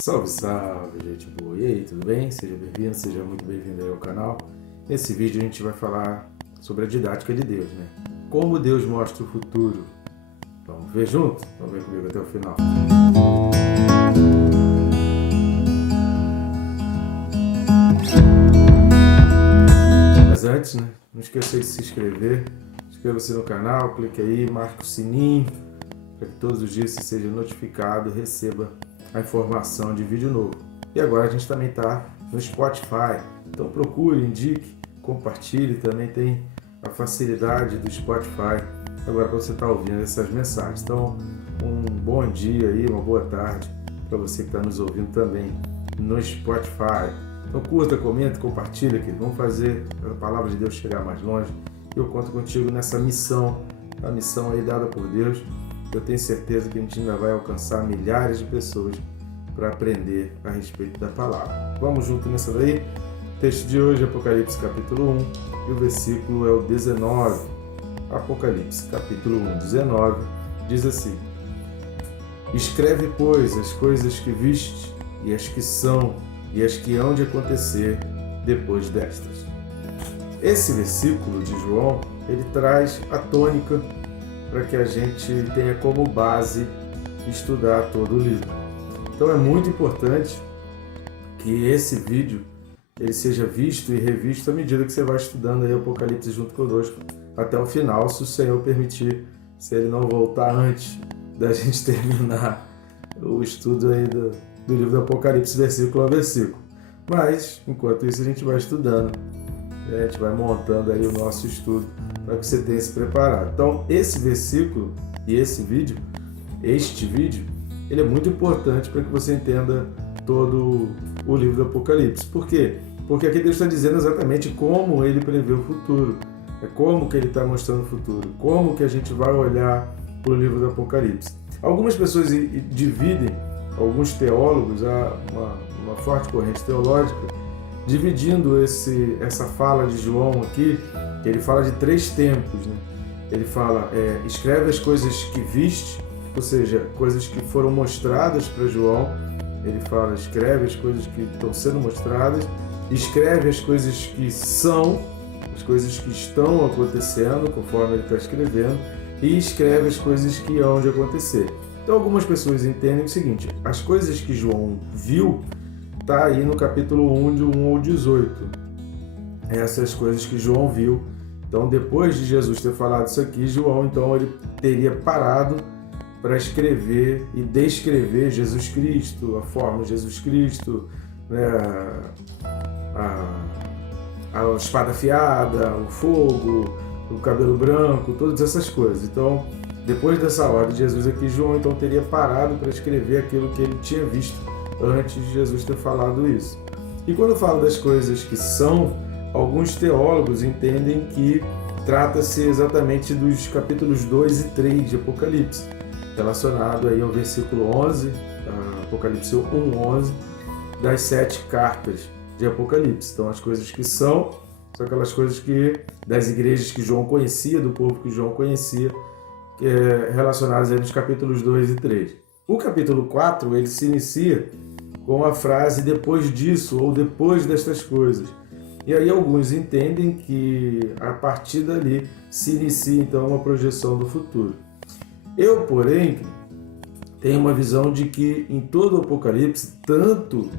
Salve, salve, gente boa! E aí, tudo bem? Seja bem-vindo, seja muito bem-vindo aí ao canal. Nesse vídeo a gente vai falar sobre a didática de Deus, né? Como Deus mostra o futuro. Vamos ver junto? Vamos ver comigo até o final. Mas antes, né? Não esqueça de se inscrever. Inscreva-se no canal, clique aí, marque o sininho para que todos os dias você seja notificado e receba a informação de vídeo novo. E agora a gente também está no Spotify, então procure, indique, compartilhe, também tem a facilidade do Spotify agora para você estar ouvindo essas mensagens. Então, um bom dia aí, uma boa tarde para você que está nos ouvindo também no Spotify. Então curta, comenta, compartilha aqui, vamos fazer a palavra de Deus chegar mais longe. Eu conto contigo nessa missão, a missão aí dada por Deus. Eu tenho certeza que a gente ainda vai alcançar milhares de pessoas para aprender a respeito da palavra. Vamos junto nessa daí? O texto de hoje é Apocalipse capítulo 1 e o versículo é o 19. Apocalipse capítulo 1, 19, diz assim: Escreve, pois, as coisas que viste e as que são e as que hão de acontecer depois destas. Esse versículo de João, ele traz a tônica para que a gente tenha como base estudar todo o livro. Então é muito importante que esse vídeo ele seja visto e revisto à medida que você vai estudando aí o Apocalipse junto conosco até o final, se o Senhor permitir, se Ele não voltar antes da gente terminar o estudo aí do livro do Apocalipse, versículo a versículo. Mas, enquanto isso, a gente vai estudando, a gente vai montando aí o nosso estudo para que você tenha se preparado. Então, esse versículo e este vídeo, ele é muito importante para que você entenda todo o livro do Apocalipse. Por quê? Porque aqui Deus está dizendo exatamente como Ele prevê o futuro, como que Ele está mostrando o futuro, como que a gente vai olhar para o livro do Apocalipse. Algumas pessoas dividem, alguns teólogos, há uma forte corrente teológica, dividindo essa fala de João aqui, que ele fala de 3 tempos, né? Ele fala, escreve as coisas que viste, ou seja, coisas que foram mostradas para João. Ele fala, escreve as coisas que estão sendo mostradas, escreve as coisas que são, as coisas que estão acontecendo, conforme ele está escrevendo, e escreve as coisas que hão de acontecer. Então algumas pessoas entendem o seguinte, as coisas que João viu, está aí no capítulo 1, de 1 ao 18. Essas coisas que João viu. Então, depois de Jesus ter falado isso aqui, João, então, ele teria parado para escrever e descrever Jesus Cristo, a forma de Jesus Cristo, né, a espada afiada, o fogo, o cabelo branco, todas essas coisas. Então, depois dessa ordem de Jesus aqui, João, então, teria parado para escrever aquilo que ele tinha visto antes de Jesus ter falado isso. E quando eu falo das coisas que são, alguns teólogos entendem que trata-se exatamente dos capítulos 2 e 3 de Apocalipse, relacionado aí ao versículo 11, Apocalipse 1:11, das 7 cartas de Apocalipse. Então as coisas que são aquelas coisas que das igrejas que João conhecia, do povo que João conhecia, relacionadas aí nos capítulos 2 e 3. O capítulo 4, ele se inicia com a frase depois disso, ou depois destas coisas. E aí alguns entendem que a partir dali se inicia então uma projeção do futuro. Eu, porém, tenho uma visão de que em todo o Apocalipse, tanto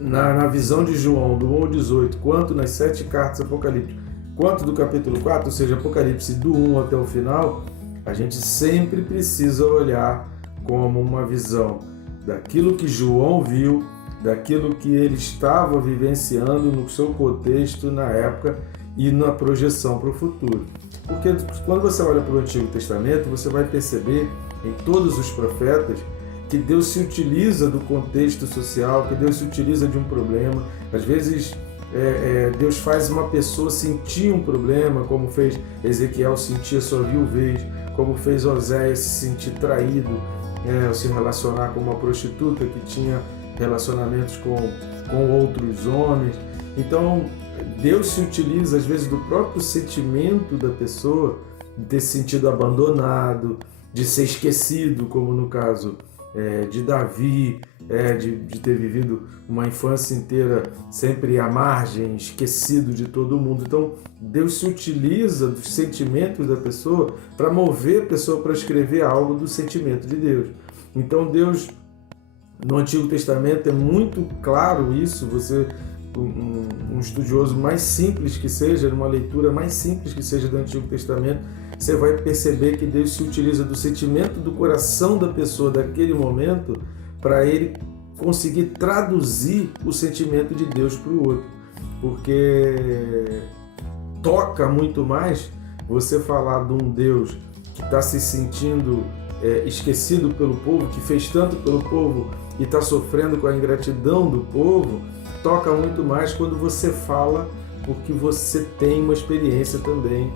na visão de João, do 1 ao 18, quanto nas 7 cartas apocalípticas, quanto do capítulo 4, ou seja, Apocalipse do 1 até o final, a gente sempre precisa olhar como uma visão daquilo que João viu, daquilo que ele estava vivenciando no seu contexto na época e na projeção para o futuro. Porque quando você olha para o Antigo Testamento, você vai perceber em todos os profetas que Deus se utiliza do contexto social, que Deus se utiliza de um problema. Às vezes Deus faz uma pessoa sentir um problema, como fez Ezequiel sentir a sua viuvez, como fez Oséias se sentir traído, ao se relacionar com uma prostituta que tinha relacionamentos com outros homens. Então, Deus se utiliza, às vezes, do próprio sentimento da pessoa, de ter se sentido abandonado, de ser esquecido, como no caso de Davi, de ter vivido uma infância inteira sempre à margem, esquecido de todo mundo. Então, Deus se utiliza dos sentimentos da pessoa para mover a pessoa para escrever algo do sentimento de Deus. Então, Deus, no Antigo Testamento, é muito claro isso. Você, um estudioso mais simples que seja, numa leitura mais simples que seja do Antigo Testamento, você vai perceber que Deus se utiliza do sentimento do coração da pessoa daquele momento para ele conseguir traduzir o sentimento de Deus para o outro. Porque toca muito mais você falar de um Deus que está se sentindo esquecido pelo povo, que fez tanto pelo povo e está sofrendo com a ingratidão do povo. Toca muito mais quando você fala porque você tem uma experiência também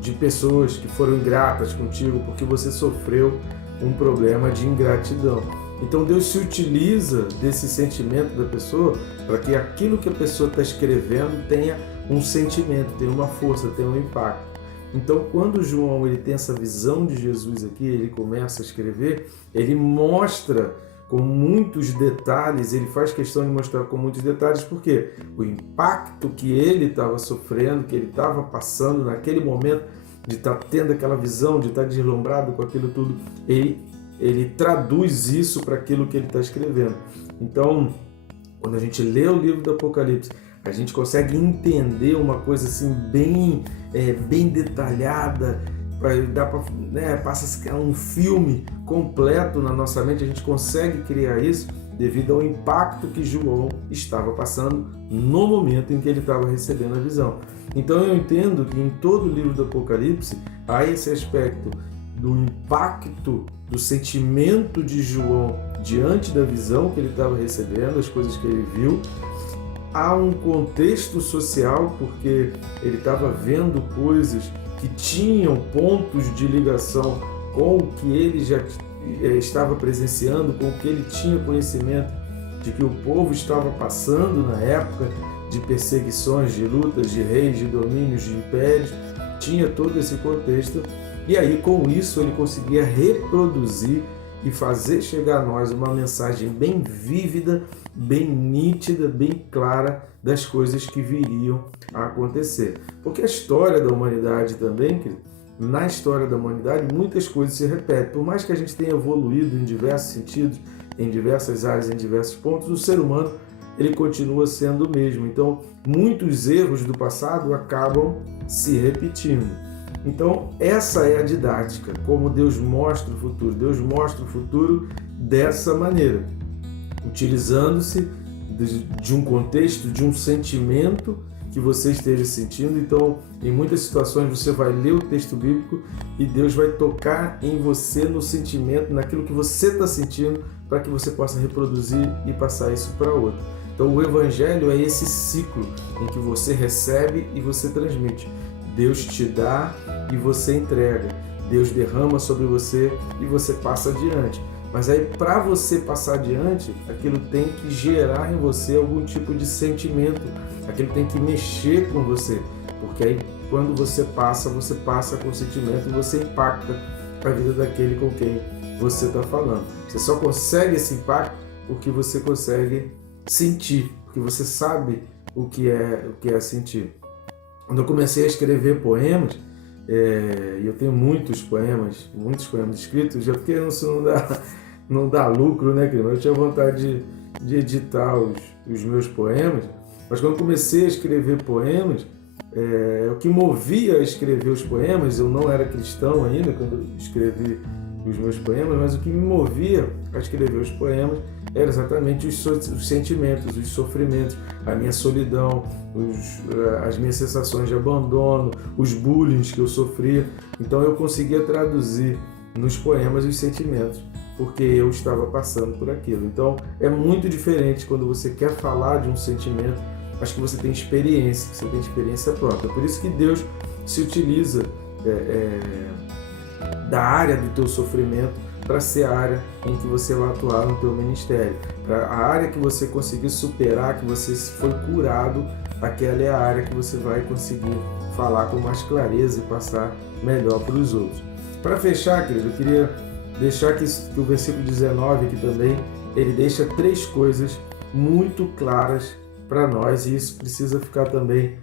de pessoas que foram ingratas contigo, porque você sofreu um problema de ingratidão. Então Deus se utiliza desse sentimento da pessoa para que aquilo que a pessoa está escrevendo tenha um sentimento, tenha uma força, tenha um impacto. Então, quando João ele tem essa visão de Jesus aqui, ele começa a escrever, ele mostra com muitos detalhes, ele faz questão de mostrar com muitos detalhes, porque o impacto que ele estava sofrendo, que ele estava passando naquele momento, de estar tendo aquela visão, de estar deslumbrado com aquilo tudo, ele traduz isso para aquilo que ele está escrevendo. Então, quando a gente lê o livro do Apocalipse, a gente consegue entender uma coisa assim bem detalhada, passa um filme completo na nossa mente. A gente consegue criar isso devido ao impacto que João estava passando no momento em que ele estava recebendo a visão. Então eu entendo que em todo o livro do Apocalipse há esse aspecto do impacto, do sentimento de João diante da visão que ele estava recebendo, as coisas que ele viu. Há um contexto social, porque ele estava vendo coisas que tinham pontos de ligação com o que ele já estava presenciando, com o que ele tinha conhecimento de que o povo estava passando na época de perseguições, de lutas, de reis, de domínios, de impérios. Tinha todo esse contexto, e aí com isso ele conseguia reproduzir e fazer chegar a nós uma mensagem bem vívida, bem nítida, bem clara das coisas que viriam a acontecer. Porque a história da humanidade também, na história da humanidade, muitas coisas se repetem. Por mais que a gente tenha evoluído em diversos sentidos, em diversas áreas, em diversos pontos, o ser humano ele continua sendo o mesmo. Então, muitos erros do passado acabam se repetindo. Então, essa é a didática, como Deus mostra o futuro. Deus mostra o futuro dessa maneira, utilizando-se de um contexto, de um sentimento que você esteja sentindo. Então, em muitas situações você vai ler o texto bíblico e Deus vai tocar em você no sentimento, naquilo que você está sentindo, para que você possa reproduzir e passar isso para outro. Então, o Evangelho é esse ciclo em que você recebe e você transmite. Deus te dá e você entrega. Deus derrama sobre você e você passa adiante. Mas aí, para você passar adiante, aquilo tem que gerar em você algum tipo de sentimento. Aquilo tem que mexer com você. Porque aí, quando você passa com sentimento e você impacta a vida daquele com quem você está falando. Você só consegue esse impacto porque você consegue sentir, porque você sabe o que é sentir. Quando eu comecei a escrever poemas, e eu tenho muitos poemas escritos, já porque isso não dá lucro, né, querido? Eu tinha vontade de editar os meus poemas, mas quando eu comecei a escrever poemas, o que movia a escrever os poemas, eu não era cristão ainda quando eu escrevi os meus poemas, mas o que me movia a escrever os poemas era exatamente os sentimentos, os sofrimentos, a minha solidão, as minhas sensações de abandono, os bullying que eu sofria. Então eu conseguia traduzir nos poemas os sentimentos, porque eu estava passando por aquilo. Então é muito diferente quando você quer falar de um sentimento, mas que você tem experiência, que você tem experiência própria. Por isso que Deus se utiliza da área do teu sofrimento para ser a área em que você vai atuar no teu ministério. Para a área que você conseguir superar, que você foi curado, aquela é a área que você vai conseguir falar com mais clareza e passar melhor para os outros. Para fechar, querido, eu queria deixar que o versículo 19 aqui também, ele deixa 3 coisas muito claras para nós, e isso precisa ficar também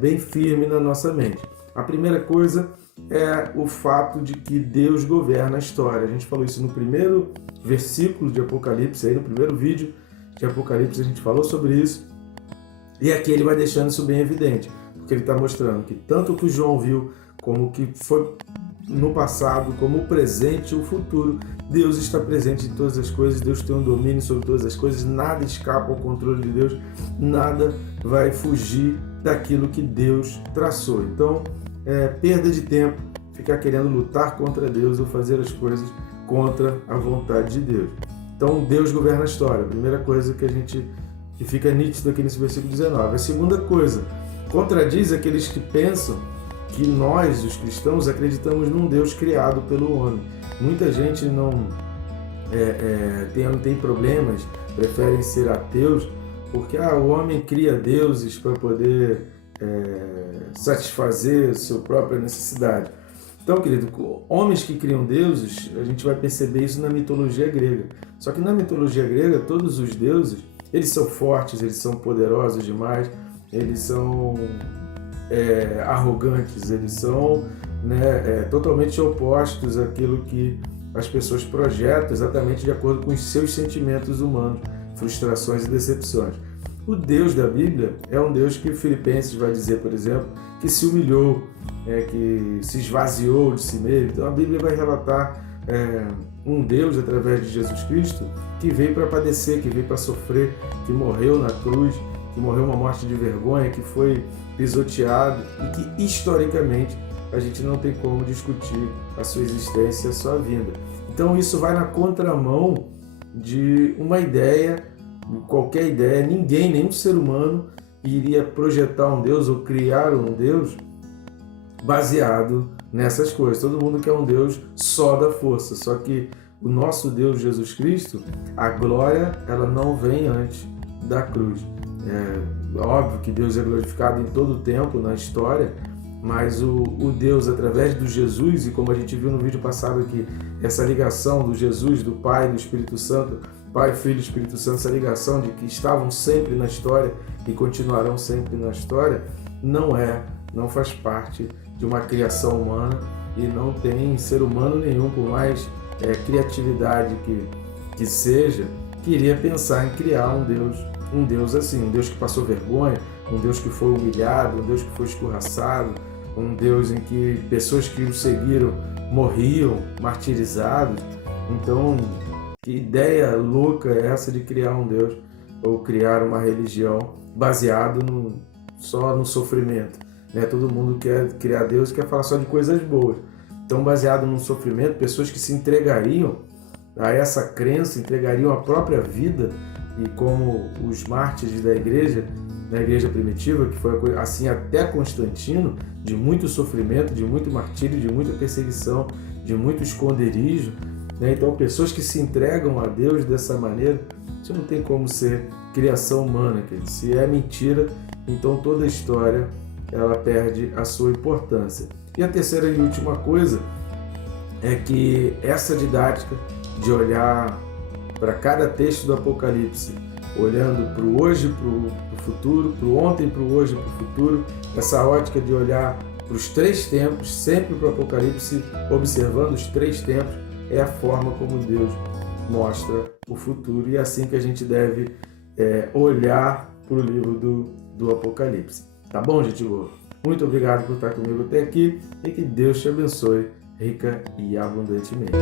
bem firme na nossa mente. A primeira coisa é o fato de que Deus governa a história. A gente falou isso no primeiro versículo de Apocalipse, aí no primeiro vídeo de Apocalipse a gente falou sobre isso, e aqui ele vai deixando isso bem evidente, porque ele está mostrando que tanto o que João viu, como o que foi no passado, como o presente e o futuro, Deus está presente em todas as coisas, Deus tem um domínio sobre todas as coisas, nada escapa ao controle de Deus, nada vai fugir daquilo que Deus traçou. Então, perda de tempo ficar querendo lutar contra Deus ou fazer as coisas contra a vontade de Deus. Então, Deus governa a história, a primeira coisa que fica nítido aqui nesse versículo 19. A segunda coisa, contradiz aqueles que pensam que nós, os cristãos, acreditamos num Deus criado pelo homem. Muita gente não tem problemas, preferem ser ateus, porque o homem cria deuses para poder satisfazer a sua própria necessidade. Então, querido, homens que criam deuses, a gente vai perceber isso na mitologia grega. Só que na mitologia grega, todos os deuses, eles são fortes, eles são poderosos demais, eles são arrogantes, eles são totalmente opostos àquilo que as pessoas projetam, exatamente de acordo com os seus sentimentos humanos, frustrações e decepções. O Deus da Bíblia é um Deus que Filipenses vai dizer, por exemplo, que se humilhou, que se esvaziou de si mesmo. Então a Bíblia vai relatar um Deus através de Jesus Cristo que veio para padecer, que veio para sofrer, que morreu na cruz, que morreu uma morte de vergonha, que foi pisoteado e que historicamente a gente não tem como discutir a sua existência, a sua vinda. Então isso vai na contramão de uma ideia, qualquer ideia, nenhum ser humano iria projetar um Deus ou criar um Deus baseado nessas coisas. Todo mundo quer um Deus só da força, só que o nosso Deus Jesus Cristo, a glória, ela não vem antes da cruz. É óbvio que Deus é glorificado em todo o tempo na história, mas o Deus, através do Jesus, e como a gente viu no vídeo passado aqui, essa ligação do Jesus, do Pai, do Espírito Santo, Pai, Filho e Espírito Santo, essa ligação de que estavam sempre na história e continuarão sempre na história, não faz parte de uma criação humana, e não tem ser humano nenhum, por mais criatividade que seja, que iria pensar em criar um Deus assim, um Deus que passou vergonha, um Deus que foi humilhado, um Deus que foi escorraçado, um Deus em que pessoas que o seguiram morriam, martirizados. Então, que ideia louca é essa de criar um Deus ou criar uma religião baseado só no sofrimento? Todo mundo quer criar Deus e quer falar só de coisas boas. Então, baseado no sofrimento, pessoas que se entregariam a essa crença, entregariam a própria vida, e como os mártires da igreja, na igreja primitiva, que foi assim até Constantino, de muito sofrimento, de muito martírio, de muita perseguição, de muito esconderijo. Então, pessoas que se entregam a Deus dessa maneira, isso não tem como ser criação humana, querido. Se é mentira, então toda a história ela perde a sua importância. E a terceira e última coisa é que essa didática de olhar para cada texto do Apocalipse, olhando para o hoje, para o futuro, para o ontem, para o hoje, para o futuro, essa ótica de olhar para os 3 tempos, sempre para o Apocalipse, observando os 3 tempos, é a forma como Deus mostra o futuro, e é assim que a gente deve olhar para o livro do Apocalipse. Tá bom, gente boa? Muito obrigado por estar comigo até aqui, e que Deus te abençoe rica e abundantemente.